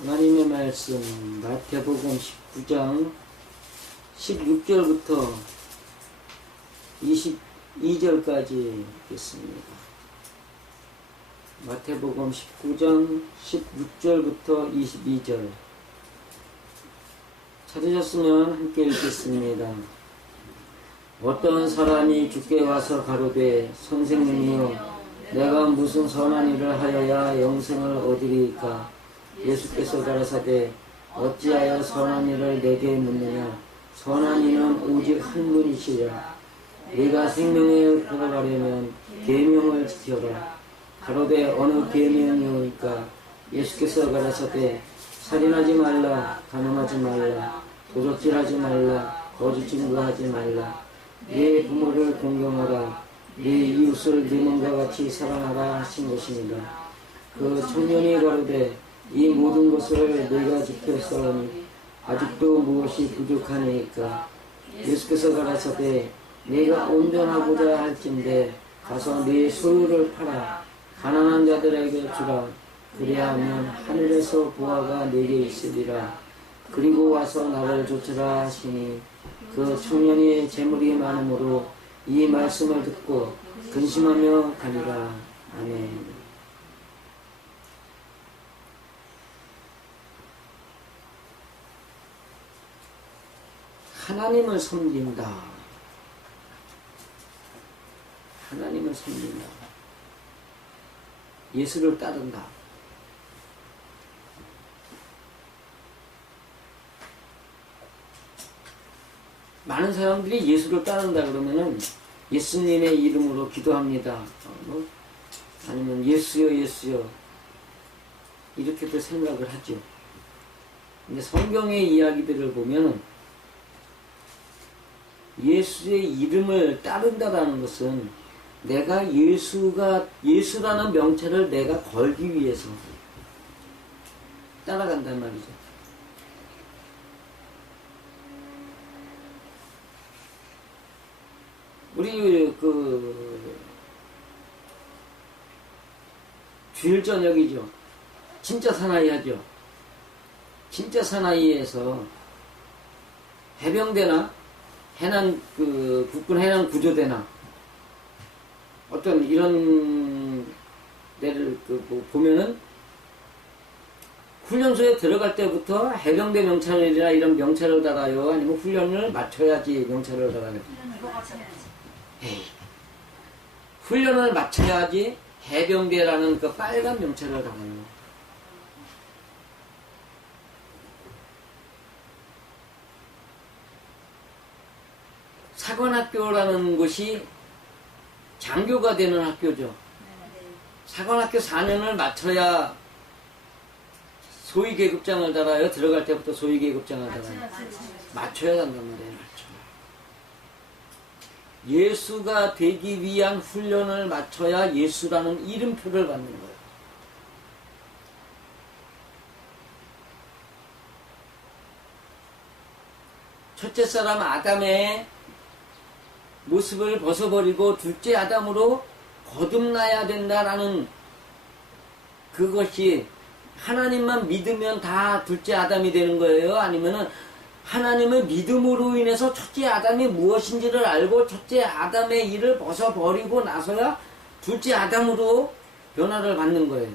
하나님의 말씀 마태복음 19장 16절부터 22절까지 있겠습니다. 마태복음 19장 16절부터 22절 찾으셨으면 함께 읽겠습니다. 어떤 사람이 주께 와서 가로되 선생님이여 내가 무슨 선한 일을 하여야 영생을 얻으리이까? 예수께서 가라사대 어찌하여 선한 일을 내게 묻느냐? 선한 이는 오직 한 분이시라. 네가 생명에 들어가려면 계명을 지켜라. 가로되 어느 계명이오니까? 예수께서 가라사대 살인하지 말라, 간음하지 말라, 도적질하지 말라, 거짓 증거하지 말라, 네 부모를 공경하라, 네 이웃을 네 몸과 같이 사랑하라 하신 것입니다. 그 청년이 가로되 이 모든 것을 네가 지켰사오니 아직도 무엇이 부족하니까? 예수께서 가라사대 네가 온전하고자 할진대 가서 네 소유를 팔아 가난한 자들에게 주라. 그리하면 하늘에서 보화가 네게 있으리라. 그리고 와서 나를 좇으라 하시니 그 청년이 재물이 많으므로 이 말씀을 듣고 근심하며 가니라. 아멘. 하나님을 섬긴다. 하나님을 섬긴다. 예수를 따른다. 많은 사람들이 예수를 따른다 그러면은 예수님의 이름으로 기도합니다. 아니면 예수여 예수여 이렇게도 생각을 하죠. 근데 성경의 이야기들을 보면 예수의 이름을 따른다라는 것은 내가 예수라는 명체를 내가 걸기 위해서 따라간단 말이죠. 우리 주일 저녁이죠. 진짜 사나이 하죠. 진짜 사나이에서 해병대나 국군 해난 구조대나 어떤 이런 데를 보면은 훈련소에 들어갈 때부터 해병대 명찰이나 이런 명찰을 달아요? 아니면 훈련을 마쳐야지 명찰을 달아요? 에이, 훈련을 마쳐야지 해병대라는 그 빨간 명찰을 달아요. 사관학교라는 곳이 장교가 되는 학교죠. 사관학교 4년을 마쳐야 소위계급장을 달아요. 들어갈 때부터 소위계급장을 달아요. 맞춰야 한단 말이에요. 예수가 되기 위한 훈련을 마쳐야 예수라는 이름표를 받는 거예요. 첫째 사람 아담의 모습을 벗어버리고 둘째 아담으로 거듭나야 된다라는 그것이 하나님만 믿으면 다 둘째 아담이 되는 거예요? 아니면은 하나님의 믿음으로 인해서 첫째 아담이 무엇인지를 알고 첫째 아담의 일을 벗어버리고 나서야 둘째 아담으로 변화를 받는 거예요.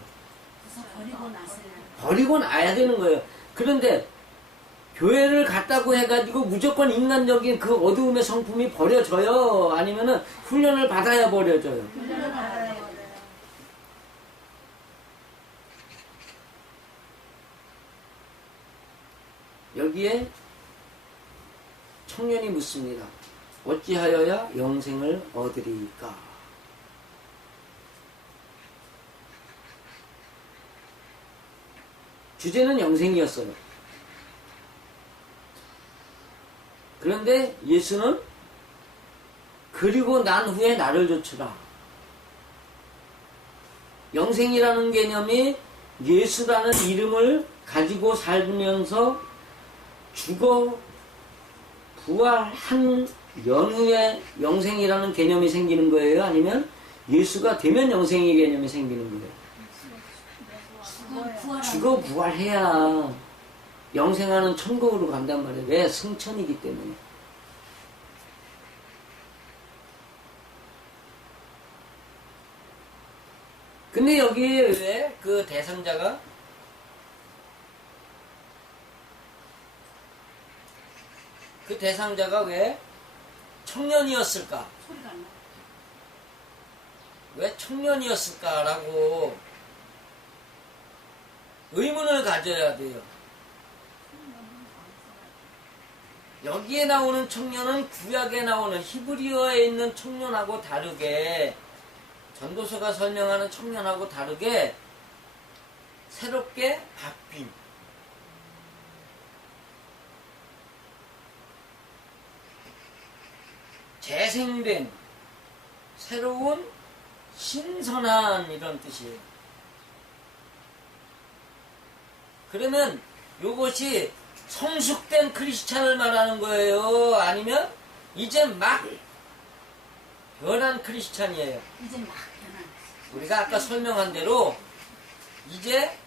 버리고 나야 되는 거예요. 그런데 교회를 갔다고 해가지고 무조건 인간적인 그 어두움의 성품이 버려져요? 아니면은 훈련을 받아야 버려져요? 훈련을 받아야 버려요. 여기에 청년이 묻습니다. 어찌하여야 영생을 얻으리까? 주제는 영생이었어요. 그런데 예수는 그리고 난 후에 나를 좇으라. 영생이라는 개념이 예수라는 이름을 가지고 살면서 죽어 부활한 연후에 영생이라는 개념이 생기는 거예요? 아니면 예수가 되면 영생의 개념이 생기는 거예요? 죽어 부활해야 영생하는 천국으로 간단 말이에요. 왜? 승천이기 때문에. 근데 여기에 왜 그 대상자가 왜 청년이었을까? 왜 청년이었을까라고 의문을 가져야 돼요. 여기에 나오는 청년은 구약에 나오는 히브리어에 있는 청년하고 다르게, 전도서가 설명하는 청년하고 다르게 새롭게 바뀐, 재생된, 새로운 신선한 이런 뜻이에요. 그러면 이것이 성숙된 크리스찬을 말하는 거예요? 아니면 이제 막 변한 크리스찬이에요? 이제 막 변한. 우리가 아까 설명한 대로 이제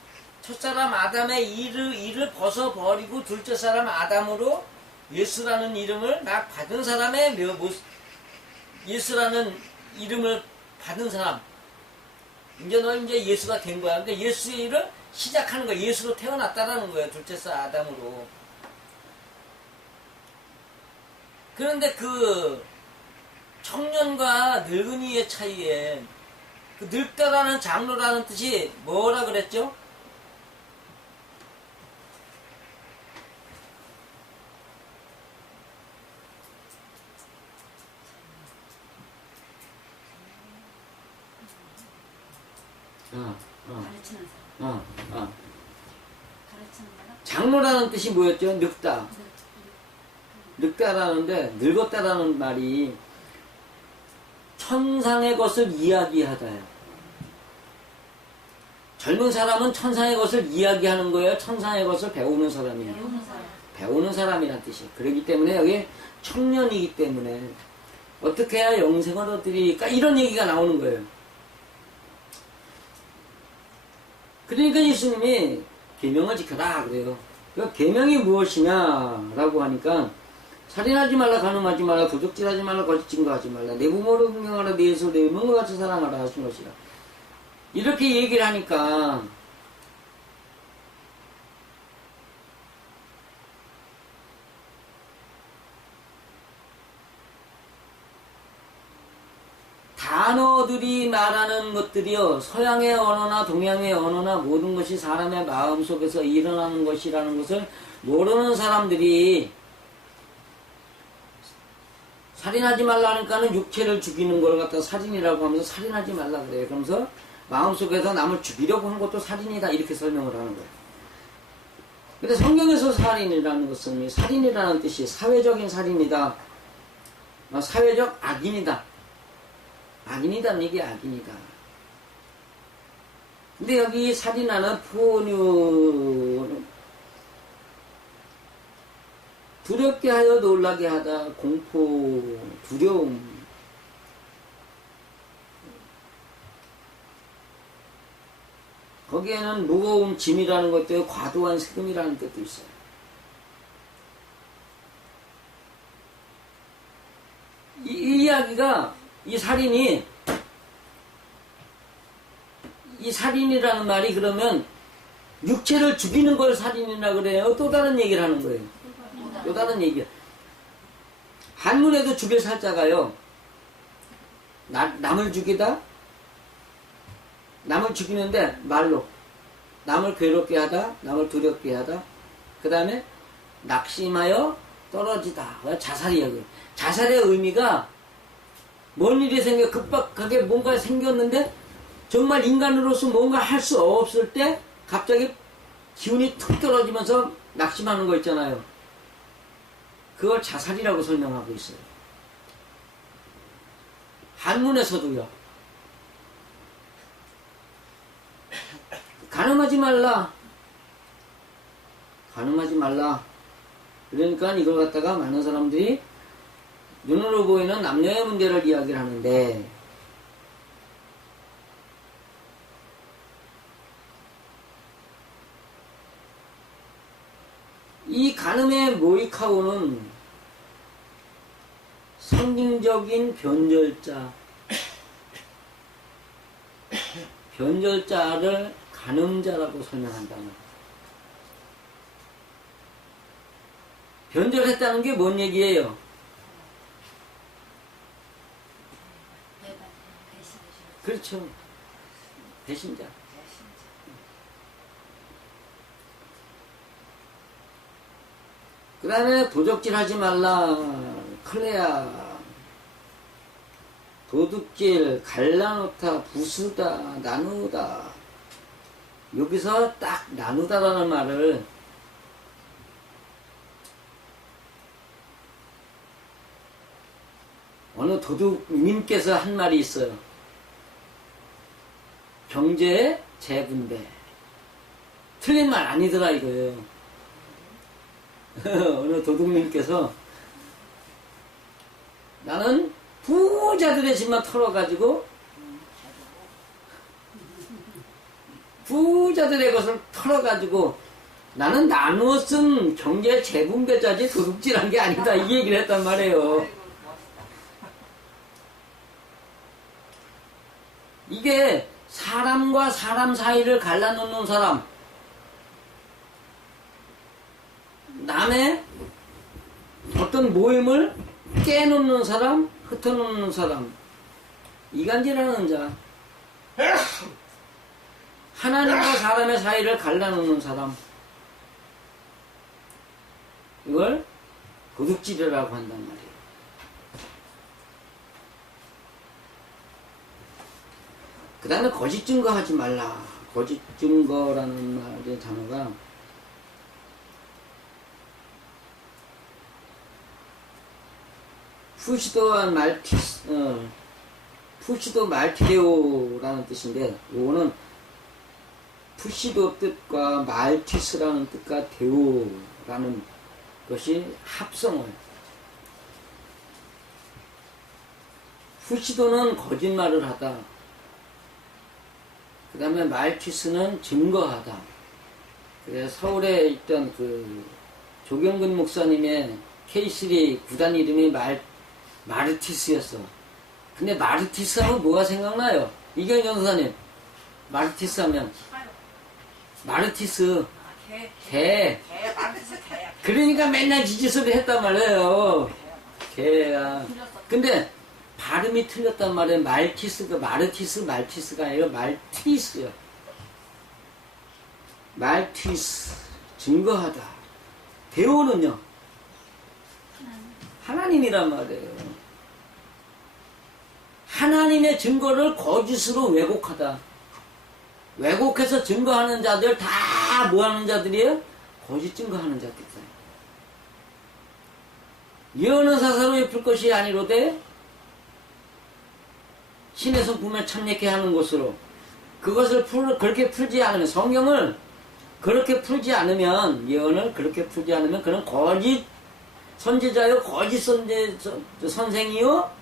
첫사람 아담의 일을 벗어버리고 둘째 사람 아담으로 예수라는 이름을 막 받은 사람의 예수라는 이름을 받은 사람, 이제 너 이제 예수가 된 거야. 근데 예수의 일을 시작하는 거야. 예수로 태어났다라는 거예요. 둘째 사람 아담으로. 그런데 그 청년과 늙은이의 차이에 그 늙다라는 장로라는 뜻이 뭐라 그랬죠? 가르치는 사람. 가르치는 사람. 장로라는 뜻이 뭐였죠? 늙다. 늙다라는데, 늙었다라는 말이 천상의 것을 이야기하다요. 젊은 사람은 천상의 것을 이야기하는 거예요. 천상의 것을 배우는 사람이에요. 배우는 사람이란 뜻이에요. 그렇기 때문에 여기 청년이기 때문에 어떻게 해야 영생을 얻으리까? 이런 얘기가 나오는 거예요. 그러니까 예수님이 계명을 지켜라 그래요. 그 계명이 무엇이냐라고 하니까 살인하지 말라, 간음하지 말라, 도둑질하지 말라, 거짓 증거하지 말라, 내 부모를 공경하라, 내 예수, 내 이모과 같이 사랑하라 하신 것이라. 이렇게 얘기를 하니까 단어들이 말하는 것들이요, 서양의 언어나 동양의 언어나 모든 것이 사람의 마음속에서 일어나는 것이라는 것을 모르는 사람들이 살인하지 말라니까는 육체를 죽이는 걸 갖다 살인이라고 하면서 살인하지 말라 그래요. 그러면서 마음속에서 남을 죽이려고 하는 것도 살인이다 이렇게 설명을 하는 거예요. 근데 성경에서 살인이라는 것은 살인이라는 뜻이 사회적인 살인이다, 사회적 악인이다, 악인이다는 얘기 악인이다. 근데 여기 살인하는 포뇨는 두렵게 하여 놀라게 하다, 공포, 두려움. 거기에는 무거운 짐이라는 것도 과도한 세금이라는 뜻도 있어요. 이 이야기가, 이 살인이라는 말이 그러면 육체를 죽이는 걸 살인이라 그래요? 또 다른 얘기를 하는 거예요. 또 다른 얘기야. 한문에도 죽일 살자가요, 남을 죽이다, 남을 죽이는데 말로 남을 괴롭게 하다, 남을 두렵게 하다, 그 다음에 낙심하여 떨어지다, 자살이야. 자살의 의미가 뭔 일이 생겨 급박하게 뭔가 생겼는데 정말 인간으로서 뭔가 할 수 없을 때 갑자기 기운이 툭 떨어지면서 낙심하는 거 있잖아요. 그걸 자살이라고 설명하고 있어요. 한문에서도요. 간음하지 말라. 간음하지 말라. 그러니까 이걸 갖다가 많은 사람들이 눈으로 보이는 남녀의 문제를 이야기를 하는데, 이 가늠의 모이카오는 상징적인 변절자, 변절자를 가늠자라고 설명한다는 거예요. 변절했다는 게 뭔 얘기예요? 그렇죠. 배신자. 그 다음에 도적질 하지 말라. 클레야. 도둑질, 갈라놓다, 부수다, 나누다. 여기서 딱 나누다라는 말을 어느 도둑님께서 한 말이 있어요. 경제의 재분배. 틀린 말 아니더라 이거예요. 어느 도둑님께서 나는 부자들의 집만 털어가지고 부자들의 것을 털어가지고 나는 나누어 쓴 경제 재분배자지 도둑질한 게 아니다 이 얘기를 했단 말이에요. 이게 사람과 사람 사이를 갈라놓는 사람, 남의 어떤 모임을 깨놓는 사람, 흩어놓는 사람, 이간질하는 자, 하나님과 사람의 사이를 갈라놓는 사람, 이걸 도둑질이라고 한단 말이에요. 그 다음에 거짓 증거하지 말라. 거짓 증거라는 말의 단어가 푸시도와 푸시도 말티데오라는 뜻인데, 요거는 푸시도 뜻과 말티스라는 뜻과 데오라는 것이 합성어예요. 푸시도는 거짓말을 하다. 그 다음에 말티스는 증거하다. 그래서 서울에 있던 그 조경근 목사님의 K3 구단 이름이 마르티스였어. 근데 마르티스 하면 뭐가 생각나요? 이경현 전사님. 마르티스 하면. 마르티스. 개. 그러니까 맨날 지지소리 했단 말이에요. 개야. 근데 발음이 틀렸단 말이에요. 마르티스가 아니라 말티스요. 말티스. 증거하다. 대오는요. 하나님이란 말이에요. 하나님의 증거를 거짓으로 왜곡하다. 왜곡해서 증거하는 자들 다 뭐하는 자들이에요? 거짓 증거하는 자들이에요. 예언은 사사로 입을 것이 아니로되 신의 성품에 참여케 하는 것으로, 그것을 그렇게 풀지 않으면, 성경을 그렇게 풀지 않으면, 예언을 그렇게 풀지 않으면 그런 거짓 선지자요, 거짓 선생이요,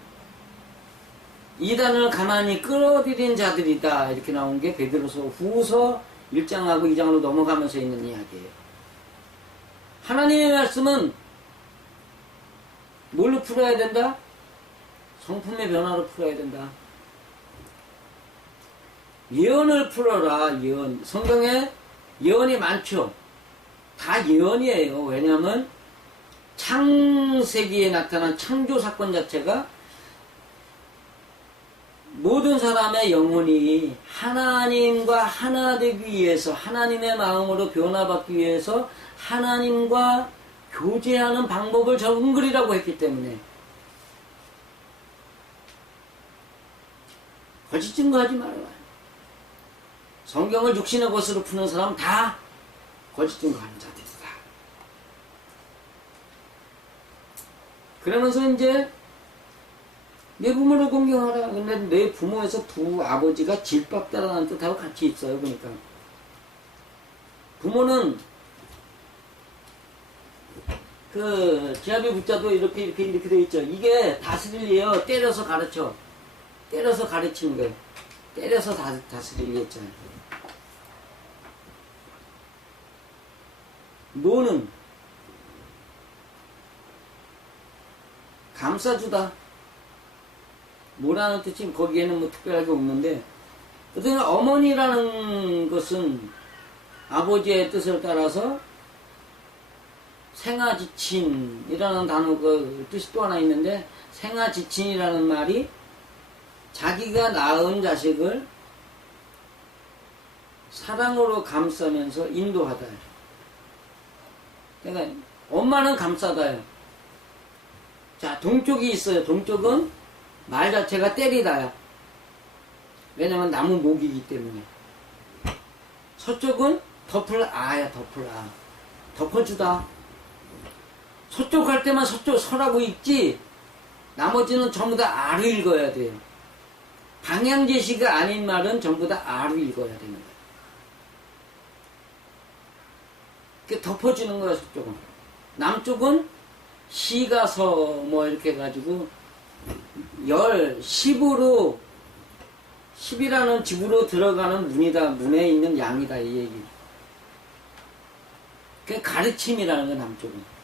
이단을 가만히 끌어들인 자들이다. 이렇게 나온 게 베드로서 후서 1장하고 2장으로 넘어가면서 있는 이야기예요. 하나님의 말씀은 뭘로 풀어야 된다? 성품의 변화로 풀어야 된다. 예언을 풀어라. 예언. 성경에 예언이 많죠. 다 예언이에요. 왜냐하면 창세기에 나타난 창조 사건 자체가 모든 사람의 영혼이 하나님과 하나 되기 위해서, 하나님의 마음으로 변화받기 위해서 하나님과 교제하는 방법을 정글이라고 했기 때문에 거짓 증거하지 말아요. 성경을 육신의 것으로 푸는 사람 다 거짓 증거하는 자들이다. 그러면서 이제 내 부모를 공경하라. 근데 내 부모에서 두 아버지가 질밥다라는 뜻하고 같이 있어요. 그러니까 부모는 그 지압의 붙자도 이렇게 돼 있죠. 이게 다스릴이에요. 때려서 가르쳐. 때려서 가르치는 거예요. 때려서 다스릴이 했잖아요. 노는 감싸주다. 뭐라는 뜻이 거기에는 뭐 특별하게 없는데, 어떤 어머니라는 것은 아버지의 뜻을 따라서 생아지친이라는 단어가 뜻이 또 하나 있는데, 생아지친이라는 말이 자기가 낳은 자식을 사랑으로 감싸면서 인도하다. 그러니까 엄마는 감싸다요. 자, 동쪽이 있어요. 동쪽은 말 자체가 때리다요. 왜냐면 나무 목이기 때문에. 서쪽은 덮을 아야, 덮을 아. 덮어주다. 서쪽 갈 때만 서쪽 서라고 읽지, 나머지는 전부 다 아를 읽어야 돼요. 방향 제시가 아닌 말은 전부 다 아를 읽어야 되는 거예요. 그 덮어주는 거야, 서쪽은. 남쪽은 시가 서, 뭐, 이렇게 해가지고, 10으로, 10이라는 집으로 들어가는 문이다, 문에 있는 양이다, 이 얘기. 그 가르침이라는 거, 남쪽은.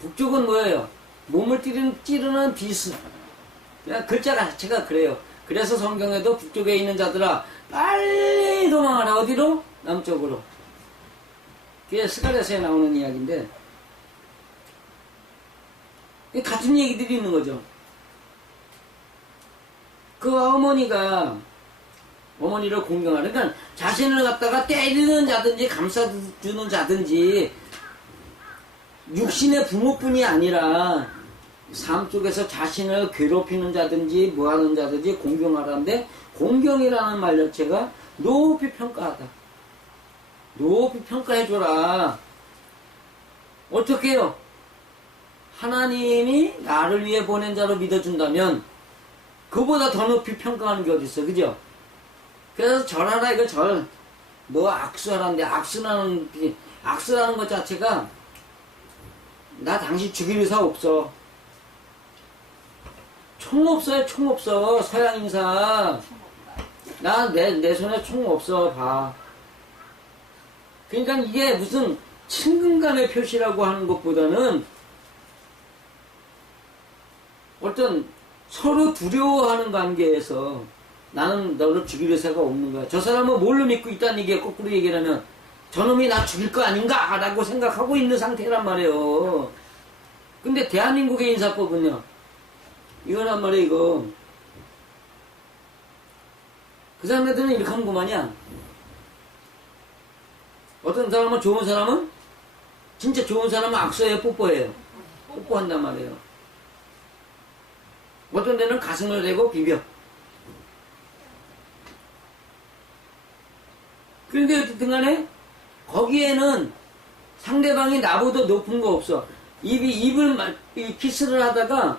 북쪽은 뭐예요? 몸을 찌르는 비스. 그냥 글자 자체가 그래요. 그래서 성경에도 북쪽에 있는 자들아, 빨리 도망하라. 어디로? 남쪽으로. 그게 스가랴서에 나오는 이야기인데, 같은 얘기들이 있는 거죠. 그 어머니를 공경하는, 그러니까 자신을 갖다가 때리는 자든지 감싸주는 자든지 육신의 부모뿐이 아니라 삶 속에서 자신을 괴롭히는 자든지 뭐하는 자든지 공경하라는데, 공경이라는 말 자체가 높이 평가하다. 높이 평가해줘라. 어떻게 해요? 하나님이 나를 위해 보낸 자로 믿어준다면 그보다 더 높이 평가하는 게 어딨어, 그죠? 그래서 절하라, 이거 절. 뭐 악수하라는데, 악수라는 것 자체가 나 당신 죽일 의사 없어. 총 없어요, 총 없어. 서양 인사. 나 내 손에 총 없어, 봐. 그러니까 이게 무슨 친근감의 표시라고 하는 것보다는 어떤 서로 두려워하는 관계에서 나는 너를 죽일 의사가 없는 거야. 저 사람은 뭘로 믿고 있다는 얘기야. 거꾸로 얘기를 하면 저놈이 나 죽일 거 아닌가? 라고 생각하고 있는 상태란 말이에요. 근데 대한민국의 인사법은요, 이거란 말이에요, 이거. 그 사람들은 이렇게 하는 것만이야. 어떤 사람은, 좋은 사람은, 진짜 좋은 사람은 악수해요, 뽀뽀해요. 뽀뽀한단 말이에요. 어떤 데는 가슴을 대고 비벼. 그런데 어쨌든 간에 거기에는 상대방이 나보다 높은 거 없어. 입을 키스를 하다가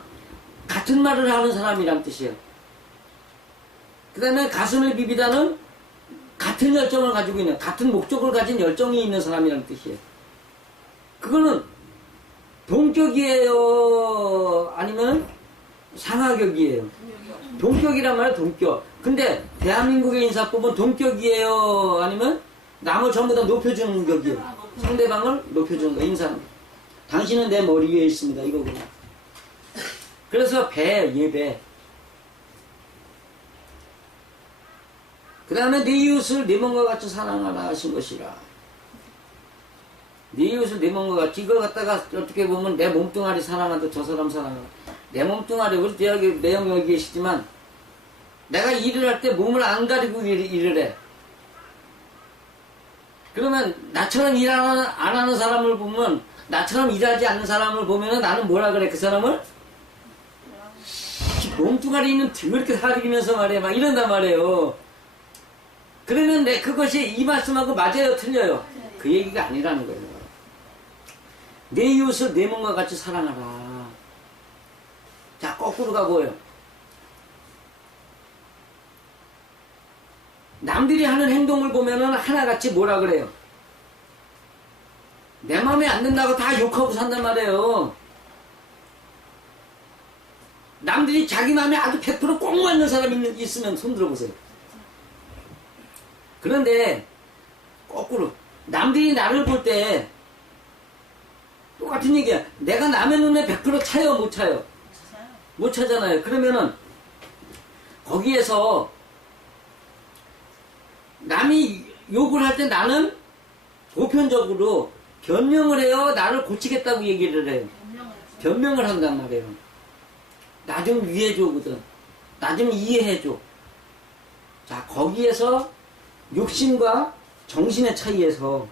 같은 말을 하는 사람이란 뜻이에요. 그 다음에 가슴을 비비다는 같은 열정을 가지고 있는, 같은 목적을 가진 열정이 있는 사람이란 뜻이에요. 그거는 동격이에요? 아니면 상하격이에요? 동격이란 말은 동격. 근데 대한민국의 인사법은 동격이에요? 아니면 남을 전부 다 높여주는 격이에요? 상대방을 높여주는 거, 인사는. 당신은 내 머리 위에 있습니다, 이거구나. 그래서 예배. 그 다음에 네 이웃을 네 몸과 같이 사랑하라 하신 것이라. 네 이웃을 네 몸과 같이, 이걸 갖다가 어떻게 보면 내 몸뚱아리 사랑하듯 저 사람 사랑하라. 내 몸뚱아리, 우리 여기 내용 여기 계시지만 내가 일을 할 때 몸을 안 가리고 일을 해. 그러면 나처럼 안 하는 사람을 보면, 나처럼 일하지 않는 사람을 보면은 나는 뭐라 그래, 그 사람을? 몸뚱아리 있는 왜 이렇게 사리면서 말해, 막 이런단 말이에요. 그러면 그것이 이 말씀하고 맞아요, 틀려요? 그 얘기가 아니라는 거예요. 내 이웃을 내 몸과 같이 사랑하라. 자, 거꾸로 가고요. 남들이 하는 행동을 보면은 하나같이 뭐라 그래요? 내 마음에 안 든다고 다 욕하고 산단 말이에요. 남들이 자기 마음에 아주 100% 꼭 맞는 사람이 있으면 손 들어보세요. 그런데 거꾸로 남들이 나를 볼 때 똑같은 얘기야. 내가 남의 눈에 100% 차요, 못 차요? 못 찾잖아요. 그러면은 거기에서 남이 욕을 할 때 나는 보편적으로 변명을 해요. 나를 고치겠다고 얘기를 해요. 변명을 한단 말이에요. 나 좀 위해줘거든. 나 좀 이해해줘. 자, 거기에서 육신과 정신의 차이에서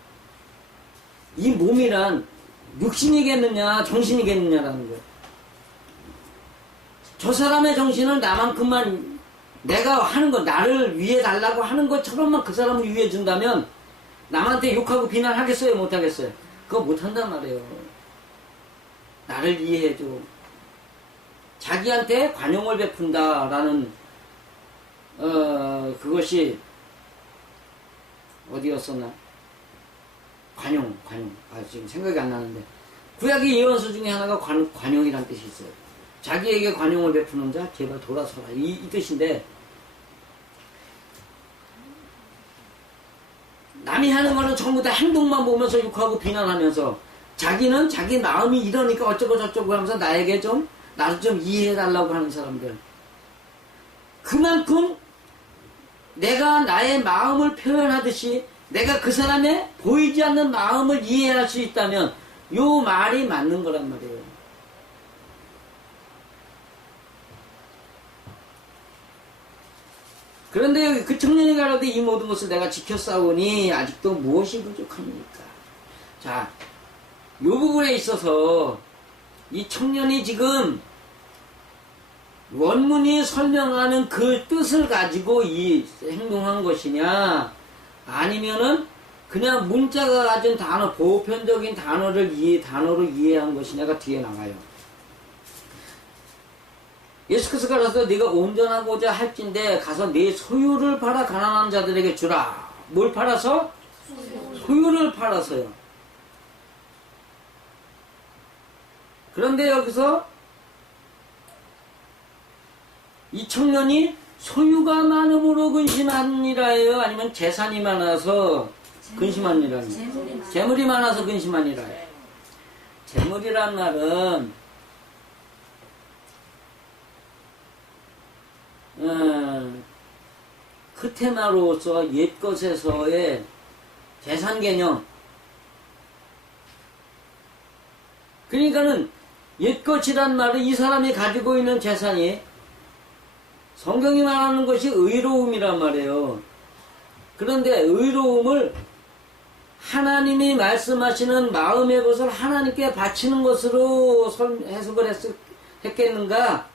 이 몸이란 육신이겠느냐 정신이겠느냐라는 거예요. 저 사람의 정신은 나만큼만 내가 하는 거, 나를 위해 달라고 하는 것처럼만 그 사람을 위해 준다면 남한테 욕하고 비난하겠어요? 못하겠어요? 그거 못한단 말이에요. 나를 이해해줘. 자기한테 관용을 베푼다라는 그것이 어디였었나? 관용. 지금 생각이 안 나는데 구약의 예언서 중에 하나가 관용이라는 뜻이 있어요. 자기에게 관용을 베푸는 자 제발 돌아서라 이 뜻인데, 남이 하는 거는 전부 다 행동만 보면서 욕하고 비난하면서 자기는 자기 마음이 이러니까 어쩌고 저쩌고 하면서 나에게 좀 나를 좀 이해해달라고 하는 사람들, 그만큼 내가 나의 마음을 표현하듯이 내가 그 사람의 보이지 않는 마음을 이해할 수 있다면 요 말이 맞는 거란 말이에요. 그런데 그 청년이 가로되 이 모든 것을 내가 지켰사오니 아직도 무엇이 부족합니까? 자, 요 부분에 있어서 이 청년이 지금 원문이 설명하는 그 뜻을 가지고 이 행동한 것이냐, 아니면은 그냥 문자가 가진 단어, 보편적인 단어로 이해한 것이냐가 뒤에 나와요. 예수께서 가라서 네가 온전하고자 할진대 가서 네 소유를 팔아 가난한 자들에게 주라. 뭘 팔아서? 소유를 팔아서요. 그런데 여기서 이 청년이 소유가 많음으로 근심하니라예요? 아니면 재산이 많아서 근심하니라예요? 재물이 많아서 근심하니라예요. 재물이란 말은 크테마로서 옛것에서의 재산 개념. 그러니까는 옛것이란 말은 이 사람이 가지고 있는 재산이, 성경이 말하는 것이 의로움이란 말이에요. 그런데 의로움을 하나님이 말씀하시는 마음의 것을 하나님께 바치는 것으로 해석을 했겠는가?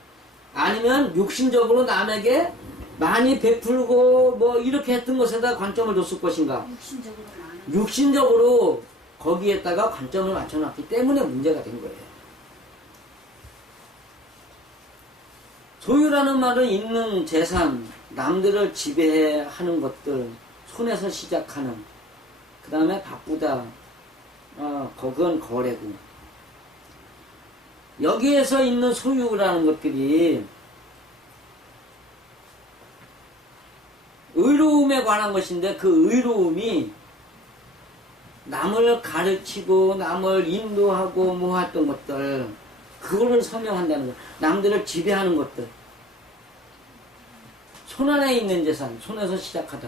아니면 육신적으로 남에게 많이 베풀고 뭐 이렇게 했던 것에다 관점을 뒀을 것인가? 육신적으로 거기에다가 관점을 맞춰놨기 때문에 문제가 된 거예요. 소유라는 말은 있는 재산, 남들을 지배하는 것들, 손에서 시작하는, 그 다음에 바쁘다, 그건 거래고, 여기에서 있는 소유라는 것들이 의로움에 관한 것인데, 그 의로움이 남을 가르치고 남을 인도하고 뭐 했던 것들, 그거를 설명한다는 거예요. 남들을 지배하는 것들, 손 안에 있는 재산, 손에서 시작하다.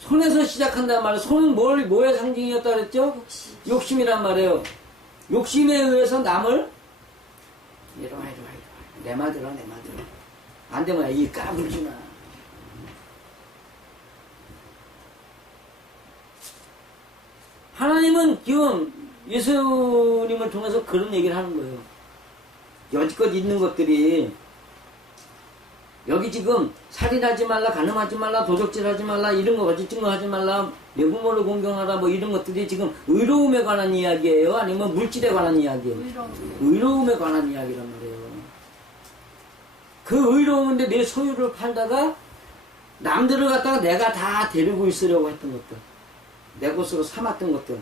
손에서 시작한단 말이에요. 손은 뭐의 상징이었다 그랬죠? 욕심이란 말이에요. 욕심에 의해서 남을 이리 와. 내 말 들어. 안 되면 이 까불지 마. 하나님은 지금 예수님을 통해서 그런 얘기를 하는 거예요. 여지껏 있는 것들이, 여기 지금 살인하지 말라, 간음하지 말라, 도적질하지 말라, 이런 거 거짓 증거하지 말라, 내 부모를 공경하라, 뭐 이런 것들이 지금 의로움에 관한 이야기예요? 아니면 물질에 관한 이야기예요? 의로움에 관한 이야기란 말이에요. 그 의로움인데 내 소유를 팔다가 남들을 갖다가 내가 다 데리고 있으려고 했던 것들, 내 것으로 삼았던 것들,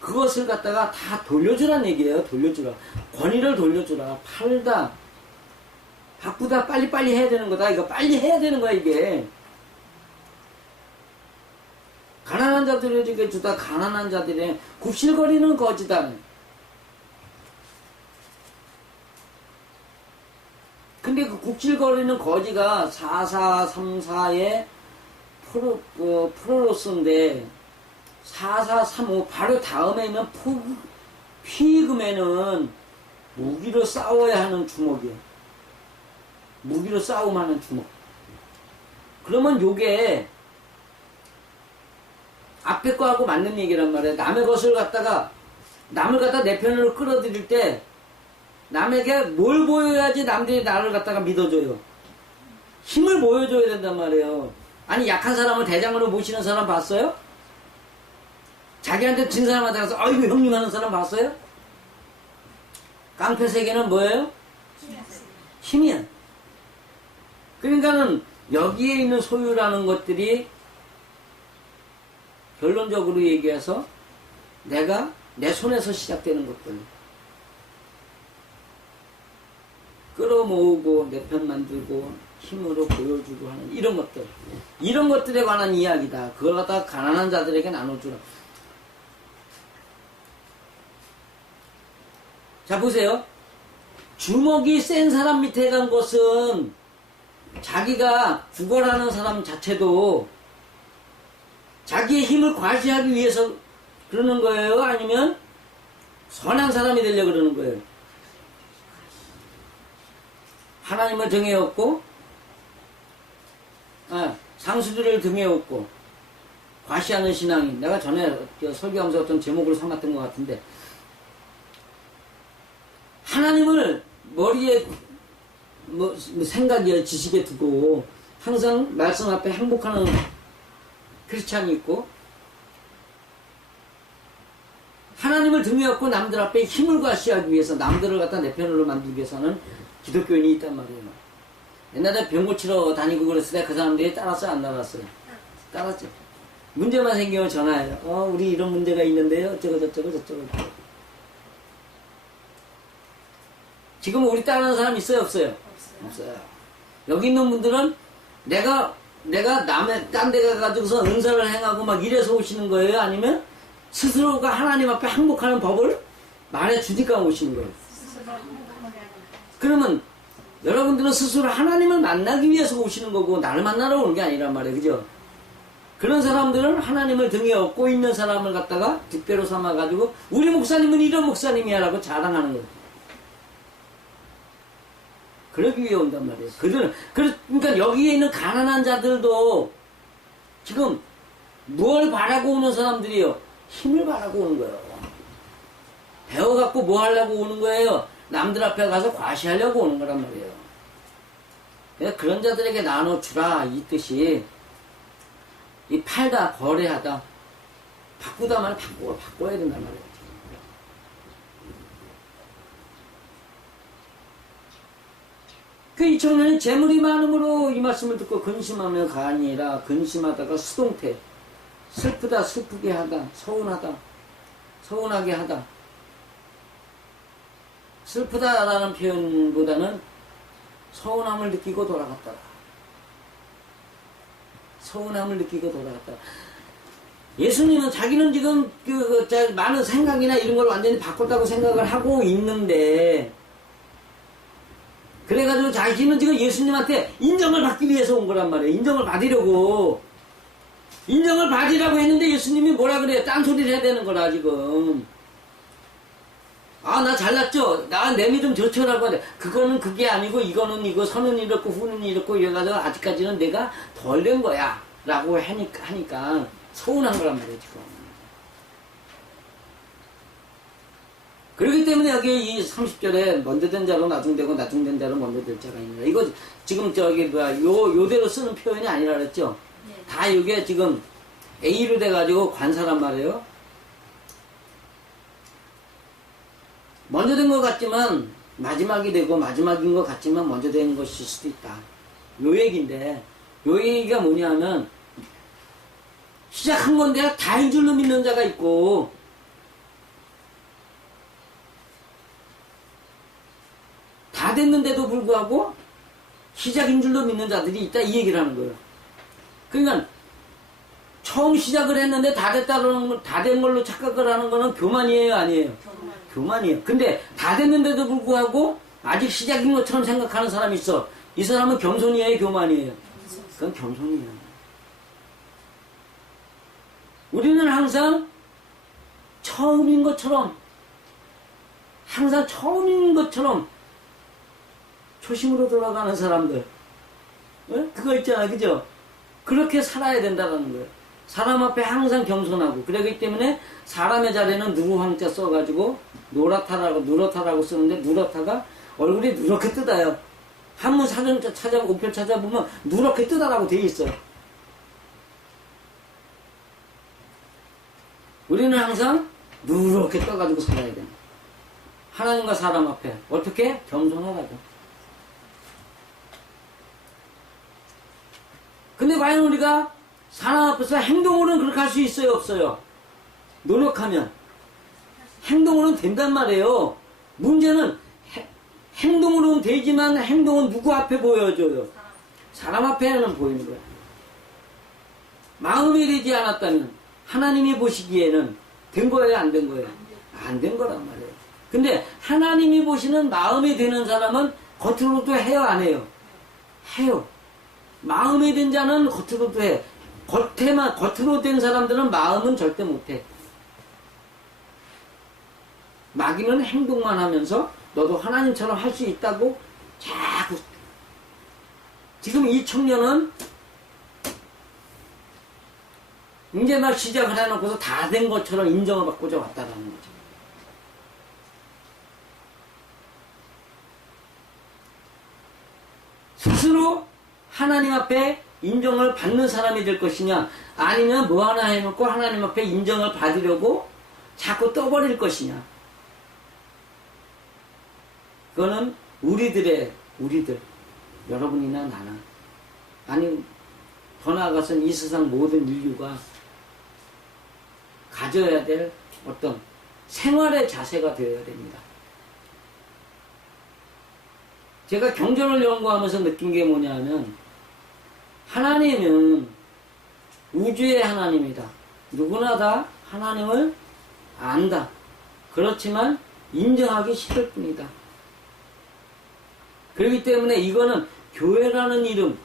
그것을 갖다가 다 돌려주란 얘기예요. 돌려주라. 권위를 돌려주라. 팔다. 바쁘다. 빨리빨리 해야 되는 거다. 이거 빨리 해야 되는 거야, 이게. 가난한 자들에게 주다 가난한 자들의 굽실거리는 거지다. 근데 그 굽실거리는 거지가 4434의 프로로스인데 4435 바로 다음에 있는 피금에는 무기로 싸워야 하는 주먹이에요. 무기로 싸움하는 주먹. 그러면 요게 앞에 거하고 맞는 얘기란 말이에요. 남의 것을 갖다가 남을 갖다 내 편으로 끌어들일 때 남에게 뭘 보여야지 남들이 나를 갖다가 믿어줘요. 힘을 보여줘야 된단 말이에요. 아니 약한 사람을 대장으로 모시는 사람 봤어요? 자기한테 진 사람한테 가서 아이고 형님 하는 사람 봤어요? 깡패 세계는 뭐예요? 힘이야. 그러니까는 여기에 있는 소유라는 것들이 결론적으로 얘기해서 내가 내 손에서 시작되는 것들. 끌어모으고 내 편 만들고 힘으로 보여주고 하는 이런 것들. 이런 것들에 관한 이야기다. 그걸 갖다가 가난한 자들에게 나눠주라. 자 보세요. 주먹이 센 사람 밑에 간 것은 자기가 구걸하는 사람 자체도 자기의 힘을 과시하기 위해서 그러는 거예요? 아니면 선한 사람이 되려고 그러는 거예요? 하나님을 등에 업고 상수들을 등에 업고 과시하는 신앙인. 내가 전에 설교하면서 어떤 제목으로 삼았던 것 같은데 하나님을 머리에 생각이야 지식에 두고 항상 말씀 앞에 행복하는 크리스찬이 있고 하나님을 등에 업고 남들 앞에 힘을 과시하기 위해서 남들을 갖다 내 편으로 만들기 위해서는 기독교인이 있단 말이에요. 옛날에 병 고치러 다니고 그랬을 때 그 사람들이 따랐어요? 안 따랐어요? 따랐죠. 문제만 생기면 전화해요. 우리 이런 문제가 있는데요. 어쩌고 저쩌고. 지금 우리 따르는 사람 있어요? 없어요? 없어요. 여기 있는 분들은 내가 남의 딴 데 가가지고서 은사를 행하고 막 이래서 오시는 거예요? 아니면 스스로가 하나님 앞에 항복하는 법을 말해주니까 오시는 거예요? 그러면 여러분들은 스스로 하나님을 만나기 위해서 오시는 거고 나를 만나러 오는 게 아니란 말이에요. 그죠? 그런 사람들은 하나님을 등에 업고 있는 사람을 갖다가 득배로 삼아가지고 우리 목사님은 이런 목사님이야 라고 자랑하는 거예요. 그러기 위해 온단 말이에요. 그러니까 여기에 있는 가난한 자들도 지금 뭘 바라고 오는 사람들이요? 힘을 바라고 오는 거예요. 배워갖고 뭐 하려고 오는 거예요? 남들 앞에 가서 과시하려고 오는 거란 말이에요. 그러니까 그런 자들에게 나눠주라 이 뜻이 이 팔다 거래하다 바꾸다만 바꿔야 된단 말이에요. 그 이 청년이 재물이 많음으로 이 말씀을 듣고 근심하며 가니라. 근심하다가 수동태. 슬프다 슬프게 하다. 서운하다 서운하게 하다. 슬프다라는 표현보다는 서운함을 느끼고 돌아갔다. 서운함을 느끼고 돌아갔다. 예수님은 자기는 지금 많은 생각이나 이런 걸 완전히 바꿨다고 생각을 하고 있는데 그래가지고 자기는 지금 예수님한테 인정을 받기 위해서 온 거란 말이에요. 인정을 받으려고. 인정을 받으라고 했는데 예수님이 뭐라 그래요? 딴소리를 해야 되는 거라 지금. 나 잘났죠? 나 내 믿음 좋죠라고 하는데 그거는 그게 아니고 이거는 이거 선은 이렇고 후는 이렇고 이래가지고 아직까지는 내가 덜 된 거야 라고 하니까 서운한 거란 말이에요 지금. 그렇기 때문에 여기 이 30절에 먼저 된 자로 나중되고 나중된 자로 먼저 될 자가 있느라. 이거 지금 요대로 쓰는 표현이 아니라 그랬죠? 네. 다 이게 지금 A로 돼가지고 관사란 말이에요. 먼저 된 것 같지만 마지막이 되고 마지막인 것 같지만 먼저 된 것일 수도 있다. 요 얘기인데 요 얘기가 뭐냐면 시작한 건데 다인 줄로 믿는 자가 있고 다 됐는데도 불구하고 시작인 줄로 믿는 자들이 있다 이 얘기를 하는 거예요. 그러니까 처음 시작을 했는데 다 됐다는 다 된 걸로 착각을 하는 거는 교만이에요, 아니에요? 교만이에요. 근데 다 됐는데도 불구하고 아직 시작인 것처럼 생각하는 사람이 있어. 이 사람은 겸손이에요, 교만이에요? 그건 겸손이에요. 우리는 항상 처음인 것처럼, 항상 처음인 것처럼 초심으로 돌아가는 사람들. 그거 있잖아, 그죠? 그렇게 살아야 된다는 거예요. 사람 앞에 항상 겸손하고. 그렇기 때문에 사람의 자리는 누구 황자 써가지고 누렇다라고 쓰는데, 누렇다가 얼굴이 누렇게 뜯어요. 한문 사전 우표 찾아보면 누렇게 뜯어라고 돼 있어요. 우리는 항상 누렇게 떠가지고 살아야 돼요. 하나님과 사람 앞에 어떻게? 겸손하다고. 근데 과연 우리가 사람 앞에서 행동으로는 그렇게 할 수 있어요, 없어요? 노력하면 행동으로는 된단 말이에요. 문제는 행동으로는 되지만 행동은 누구 앞에 보여줘요? 사람 앞에는 보이는 거예요. 마음이 되지 않았다면 하나님이 보시기에는 된 거예요, 안 된 거예요? 안 된 거란 말이에요. 근데 하나님이 보시는 마음이 되는 사람은 겉으로도 해요, 안 해요? 해요. 마음이 된 자는 겉으로도 해. 겉으로 된 사람들은 마음은 절대 못해. 마귀는 행동만 하면서 너도 하나님처럼 할 수 있다고 자꾸. 지금 이 청년은 이제 막 시작을 해놓고서 다 된 것처럼 인정을 받고자 왔다라는 거죠. 스스로 하나님 앞에 인정을 받는 사람이 될 것이냐, 아니면 뭐 하나 해놓고 하나님 앞에 인정을 받으려고 자꾸 떠버릴 것이냐. 그거는 우리들, 여러분이나 나나, 아니 더 나아가서는 이 세상 모든 인류가 가져야 될 어떤 생활의 자세가 되어야 됩니다. 제가 경전을 연구하면서 느낀 게 뭐냐면, 하나님은 우주의 하나님이다. 누구나 다 하나님을 안다. 그렇지만 인정하기 싫을 뿐이다. 그렇기 때문에 이거는 교회라는 이름,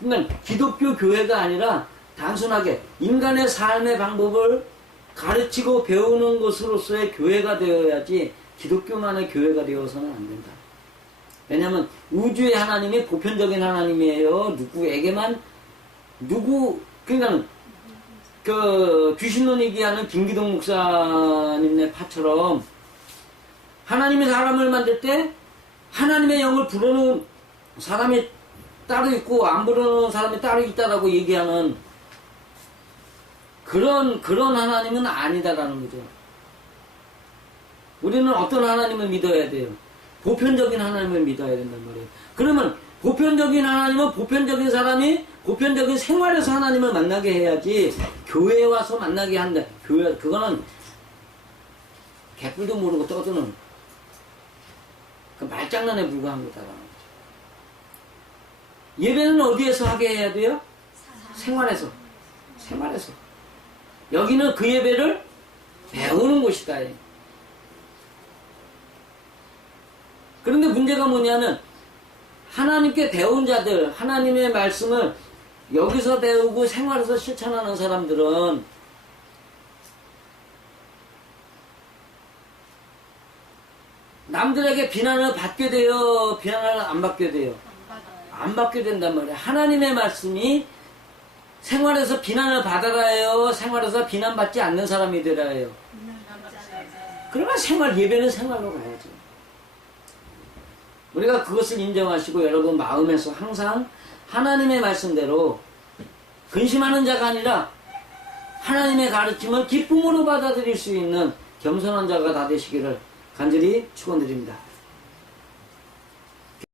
그러니까 기독교 교회가 아니라 단순하게 인간의 삶의 방법을 가르치고 배우는 것으로서의 교회가 되어야지 기독교만의 교회가 되어서는 안 된다. 왜냐하면 우주의 하나님이 보편적인 하나님이에요. 그러니까 귀신론 얘기하는 김기동 목사님네 파처럼 하나님이 사람을 만들 때 하나님의 영을 불어넣은 사람이 따로 있고 안 불어넣은 사람이 따로 있다라고 얘기하는 그런 하나님은 아니다라는 거죠. 우리는 어떤 하나님을 믿어야 돼요? 보편적인 하나님을 믿어야 된단 말이에요. 그러면 보편적인 하나님은 보편적인 사람이 보편적인 생활에서 하나님을 만나게 해야지 교회에 와서 만나게 한다. 그거는 개뿔도 모르고 떠드는 그 말장난에 불과한 거다라는 거죠. 예배는 어디에서 하게 해야 돼요? 생활에서. 여기는 그 예배를 배우는 곳이다. 그런데 문제가 뭐냐면 하나님께 배운 자들, 하나님의 말씀을 여기서 배우고 생활에서 실천하는 사람들은 남들에게 비난을 받게 돼요? 비난을 안 받게 돼요? 안 받게 된단 말이에요. 하나님의 말씀이 생활에서 비난을 받아라 해요? 생활에서 비난받지 않는 사람이 되라 해요? 그러면 예배는 생활로 가야죠. 우리가 그것을 인정하시고 여러분 마음에서 항상 하나님의 말씀대로 근심하는 자가 아니라 하나님의 가르침을 기쁨으로 받아들일 수 있는 겸손한 자가 다 되시기를 간절히 축원드립니다.